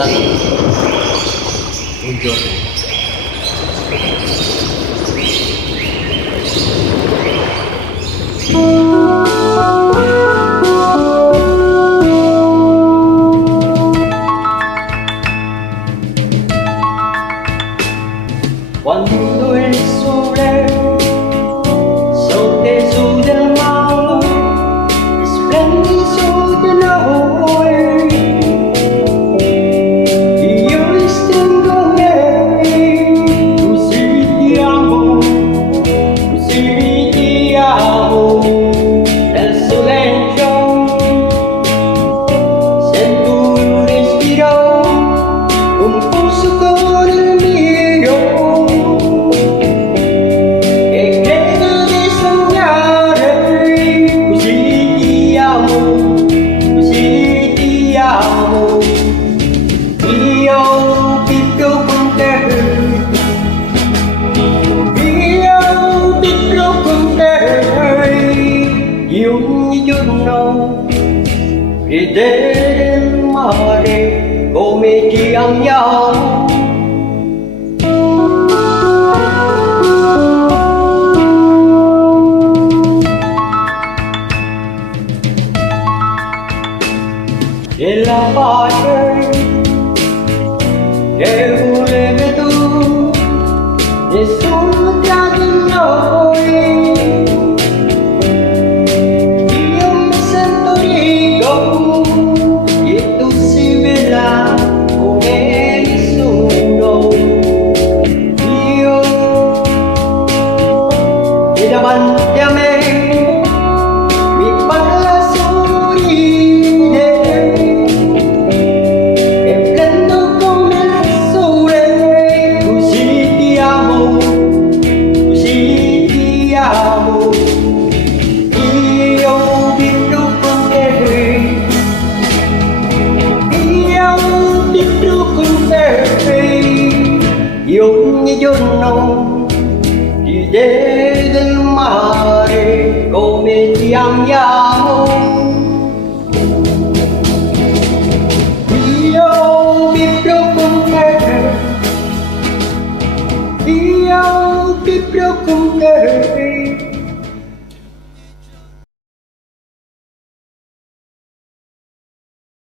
Buongiorno. Quando il sole sorge su del mare e splende su di noi, io stringo me, così ti amo, così ti amo. Nel silenzio sento il respiro confuso con il mio. Ogni giorno vedere il mare come ti amiamo. E la pace che volevi tu, nessuno tra di noi. Davanti a me mi parla sorride e prendo come il sole, così ti amo, così ti amo. Io vivrò con te, io vivrò con te, io ogni giorno ridere del mare come ti amiamo. Io vivrò con te, io vivrò con te.